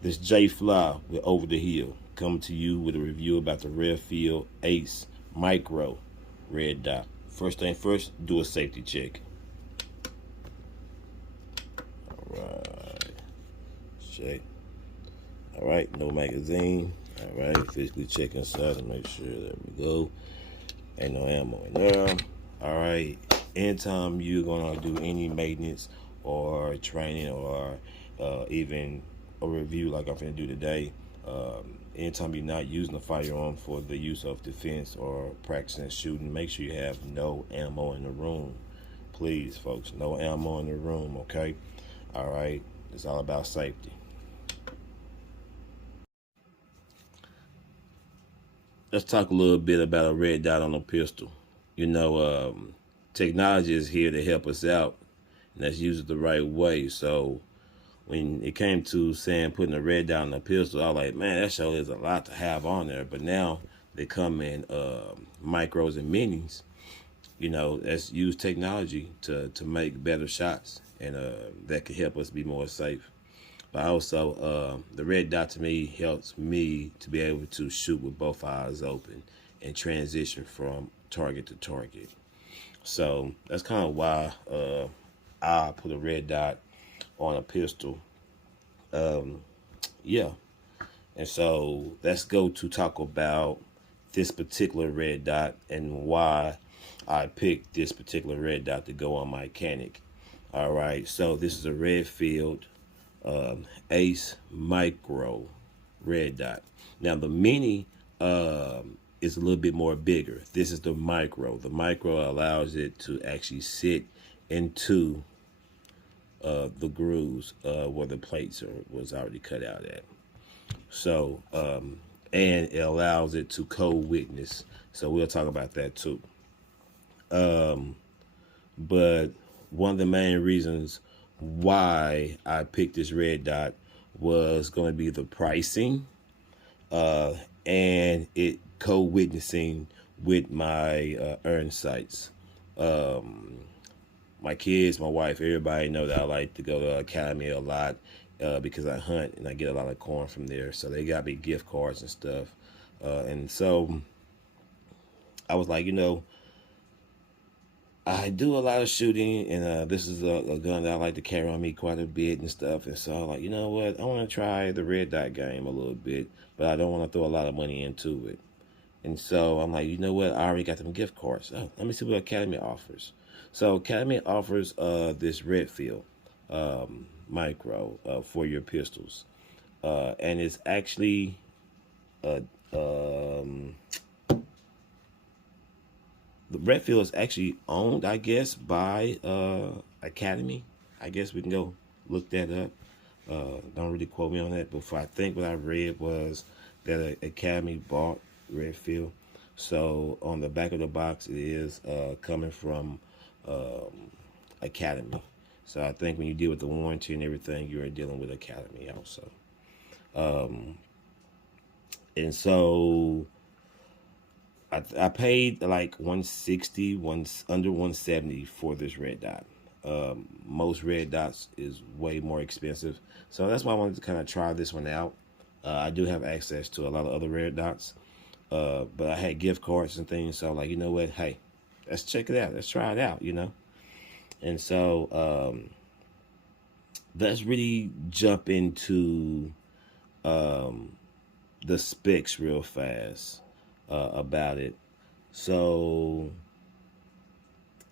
This J Fly with Over the Hill coming to you with a review about the Redfield Ace Micro Red Dot. First thing first, do a safety check. Alright. Check. Alright, no magazine. Alright, physically check inside to make sure. There we go. Ain't no ammo in there. Alright. Anytime you're gonna do any maintenance or training or even a review like I'm gonna do today, anytime you're not using a firearm for the use of defense or practicing shooting, make sure you have no ammo in the room. Please, folks, no ammo in the room, okay? All right, it's all about safety. Let's talk a little bit about a red dot on a pistol. You know, technology is here to help us out, and let's use it the right way. So when it came to saying putting a red dot on a pistol, I was like, man, that sure is a lot to have on there. But now they come in micros and minis. You know, let's use technology to make better shots, and that can help us be more safe. But also, the red dot to me helps me to be able to shoot with both eyes open and transition from target to target. So that's kind of why I put a red dot on a pistol. Yeah. And so let's go to talk about this particular red dot and why I picked this particular red dot to go on my Canik. All right, so this is a Redfield Ace Micro red dot. Now the mini is a little bit more bigger. This is the micro. The micro allows it to actually sit into the grooves where the plates was already cut out at. So, and it allows it to co-witness. So we'll talk about that too. But one of the main reasons why I picked this red dot was going to be the pricing and it co-witnessing with my earn sights. My kids, my wife, everybody know that I like to go to Academy a lot because I hunt and I get a lot of corn from there. So they got me gift cards and stuff. And so I was like, you know, I do a lot of shooting, and this is a gun that I like to carry on me quite a bit and stuff. And so I'm like, you know what? I want to try the red dot game a little bit, but I don't want to throw a lot of money into it. And so I'm like, you know what? I already got them gift cards. Oh, let me see what Academy offers. So Academy offers this Redfield micro for your pistols, and it's actually the Redfield is actually owned, I guess, by Academy. I guess we can go look that up. Don't really quote me on that, but I think what I read was that Academy bought Redfield. So on the back of the box, it is coming from Academy. So I think when you deal with the warranty and everything, you are dealing with Academy also. And so I paid like 160, under 170 for this red dot. Most red dots is way more expensive, so that's why I wanted to kind of try this one out. I do have access to a lot of other red dots, but I had gift cards and things, so like, you know what, hey, let's check it out, let's try it out, you know. And so let's really jump into the specs real fast about it. So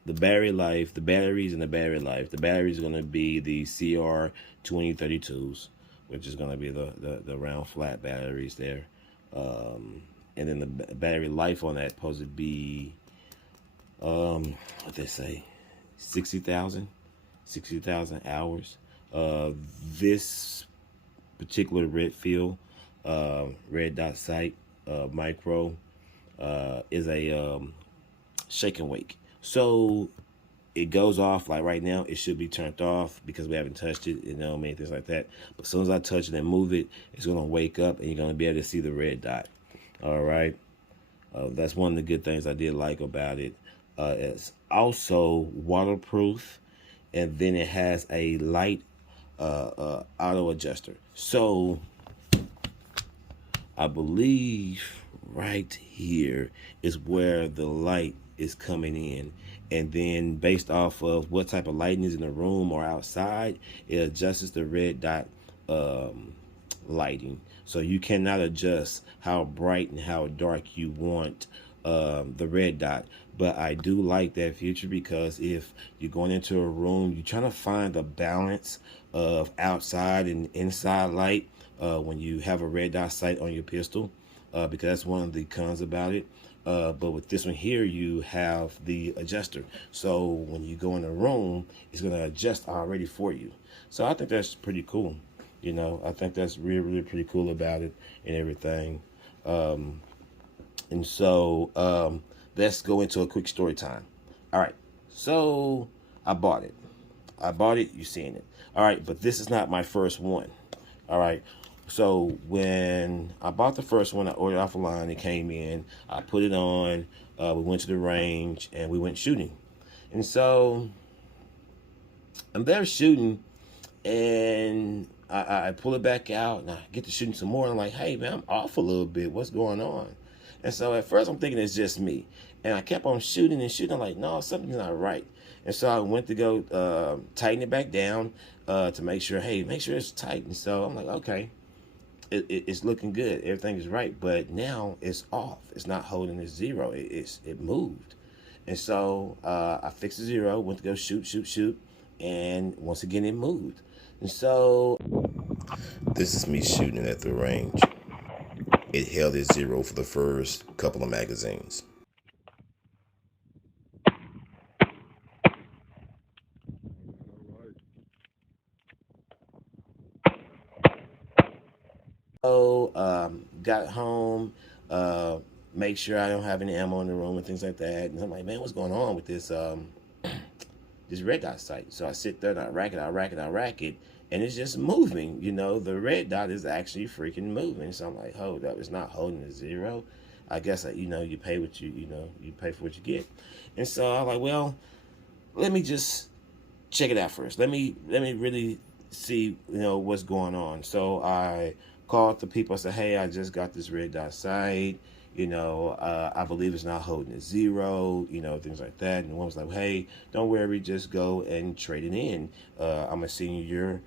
the battery life, the batteries and the battery life. The batteries are going to be the CR2032s, which is going to be the round flat batteries there. And then the battery life on that supposed to be, what they say, 60,000 hours. This particular Redfield red dot sight micro is a shake and wake. So it goes off, like right now it should be turned off because we haven't touched it, you know, many things like that. But as soon as I touch it and move it, it's gonna wake up and you're gonna be able to see the red dot. All right, that's one of the good things I did like about it. It's also waterproof, and then it has a light auto adjuster. So I believe right here is where the light is coming in. And then based off of what type of lighting is in the room or outside, it adjusts the red dot um, lighting. So you cannot adjust how bright and how dark you want the red dot. But I do like that feature because if you're going into a room, you're trying to find the balance of outside and inside light when you have a red dot sight on your pistol, because that's one of the cons about it. But with this one here, you have the adjuster. So when you go in the room, it's going to adjust already for you. So I think that's pretty cool. You know, I think that's really, really pretty cool about it and everything. And so let's go into a quick story time. All right. So I bought it. You've seen it. All right. But this is not my first one. All right. So when I bought the first one, I ordered off the line. It came in. I put it on. We went to the range and we went shooting. And so I'm there shooting, and I pull it back out, and I get to shooting some more. And I'm like, hey, man, I'm off a little bit. What's going on? And so at first I'm thinking it's just me. And I kept on shooting and shooting. I'm like, no, something's not right. And so I went to go tighten it back down to make sure, hey, make sure it's tight. And so I'm like, okay, it's looking good. Everything is right. But now it's off. It's not holding the zero. It moved. And so I fixed the zero, went to go shoot. And once again, it moved. And so this is me shooting at the range. It held at zero for the first couple of magazines. So got home, make sure I don't have any ammo in the room and things like that. And I'm like, man, what's going on with this this red dot sight? So I sit there and I rack it, and it's just moving. You know, the red dot is actually freaking moving. So I'm like, hold up, it's not holding a zero. I guess you pay what you pay for what you get. And so I'm like, well, let me just check it out first. Let me really see what's going on. So I called the people. I said, hey, I just got this red dot sight. I believe it's not holding a zero. Things like that. And one was like, hey, don't worry, just go and trade it in. I'm gonna send you your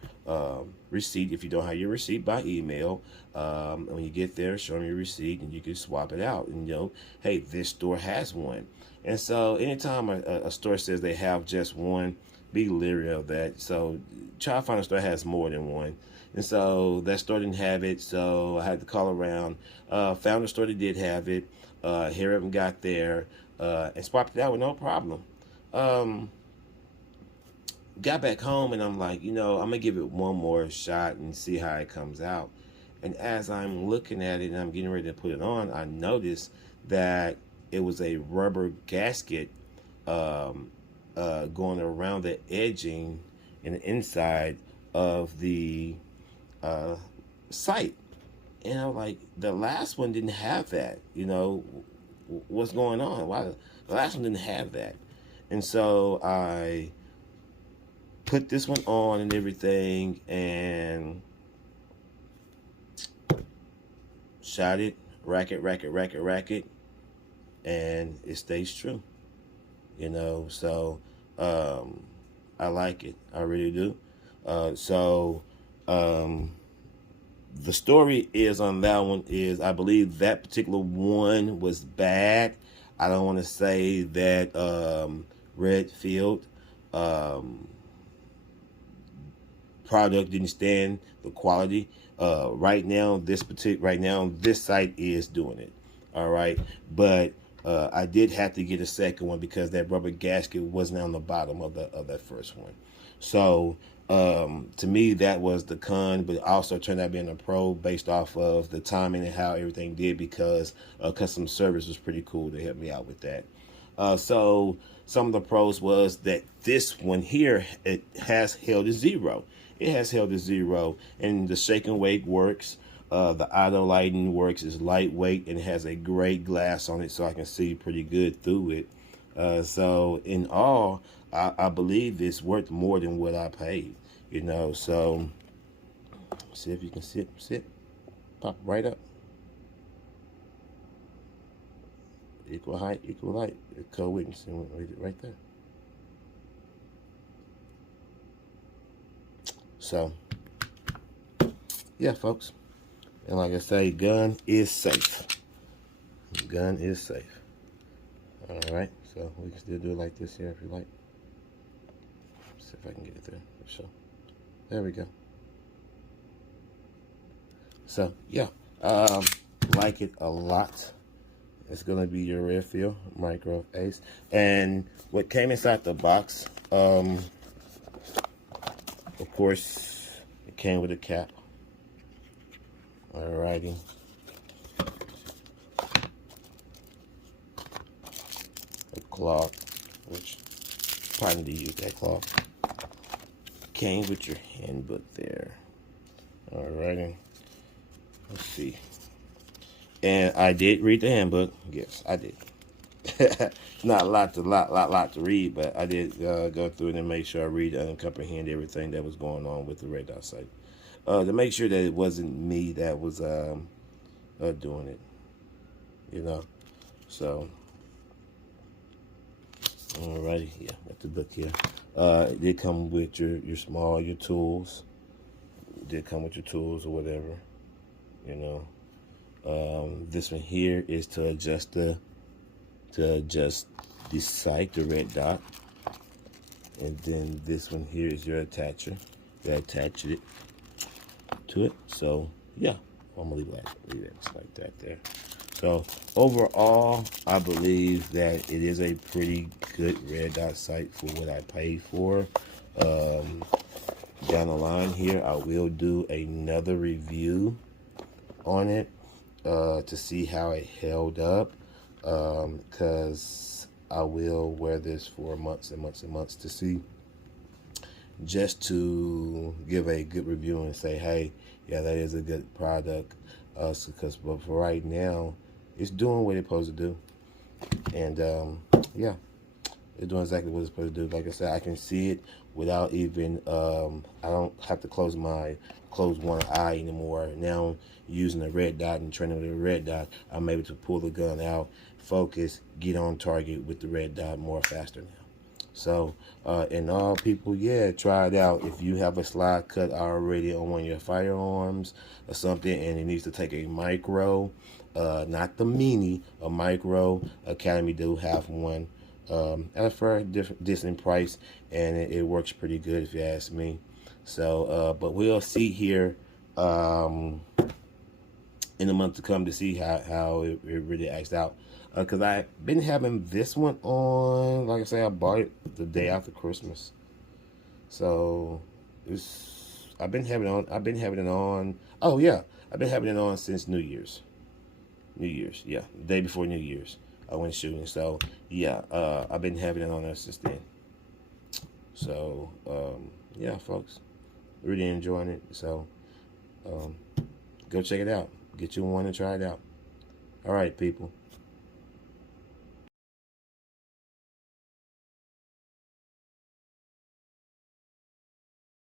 receipt if you don't have your receipt by email. And when you get there, show them your receipt and you can swap it out. And hey, this store has one. And so anytime a store says they have just one, be leery of that. So try to find a store that has more than one. And so that store didn't have it, so I had to call around. Found a store that did have it. Here up and got there and swapped it out with no problem. Got back home and I'm like, I'm gonna give it one more shot and see how it comes out. And as I'm looking at it and I'm getting ready to put it on, I noticed that it was a rubber gasket going around the edging and the inside of the sight. And I'm like, the last one didn't have that. What's going on? Why the last one didn't have that? And so I put this one on and everything and shot it, rack it, and it stays true. So I like it. I really do. The story is on that one is I believe that particular one was bad. I don't want to say that Redfield product didn't stand the quality. Right now this site is doing it. All right, but I did have to get a second one because that rubber gasket wasn't on the bottom of that first one. So to me, that was the con, but also turned out being a pro based off of the timing and how everything did because customer service was pretty cool to help me out with that. So some of the pros was that this one here, it has held a zero. It has held a zero, and the shake and wake works. The auto lighting works. It's lightweight and it has a great glass on it, so I can see pretty good through it. So in all, I believe it's worth more than what I paid. So see if you can sit, pop right up. Equal height, equal light. Co-witnessing right there. So, yeah, folks. And like I say, gun is safe. Gun is safe. All right. So we can still do it like this here if you like. See if I can get it there. So, there we go. So, yeah. Like it a lot. It's gonna be your Redfield Micro Ace. And what came inside the box, of course, it came with a cap. Alrighty. A cloth, which probably need to use that cloth. Came with your handbook there. Alrighty. Let's see. And I did read the handbook. Yes, I did. Not a lot to read, but I did go through it and make sure I read and comprehend everything that was going on with the red dot site. To make sure that it wasn't me that was doing it, you know. So, alrighty, yeah, got the book here. It did come with your tools. It did come with your tools or whatever, you know. This one here is to adjust the sight, the red dot, and then this one here is your attacher that attaches it to it. So yeah, I'm gonna leave it just like that there. So overall, I believe that it is a pretty good red dot sight for what I paid for. Down the line here, I will do another review on it to see how it held up, because I will wear this for months and months and months to see, just to give a good review and say, hey, yeah, that is a good product. But for right now, it's doing what it's supposed to do, and yeah, it's doing exactly what it's supposed to do. Like I said, I can see it without even I don't have to close one eye anymore. Now using the red dot and training with the red dot, I'm able to pull the gun out, focus, get on target with the red dot more faster now. So and all people, yeah, try it out. If you have a slide cut already on one of your firearms or something and it needs to take a micro, not the mini, a micro, Academy do have one at a fair decent price, and it works pretty good if you ask me. So but we'll see here in the month to come to see how it really acts out, because I've been having this one on, like I say, I bought it the day after Christmas, so I've been having it on oh yeah, I've been having it on since New Year's, yeah, the day before New Year's I went shooting. So yeah, I've been having it on there since then. So yeah, folks, really enjoying it. So go check it out. Get you one and try it out. All right, people.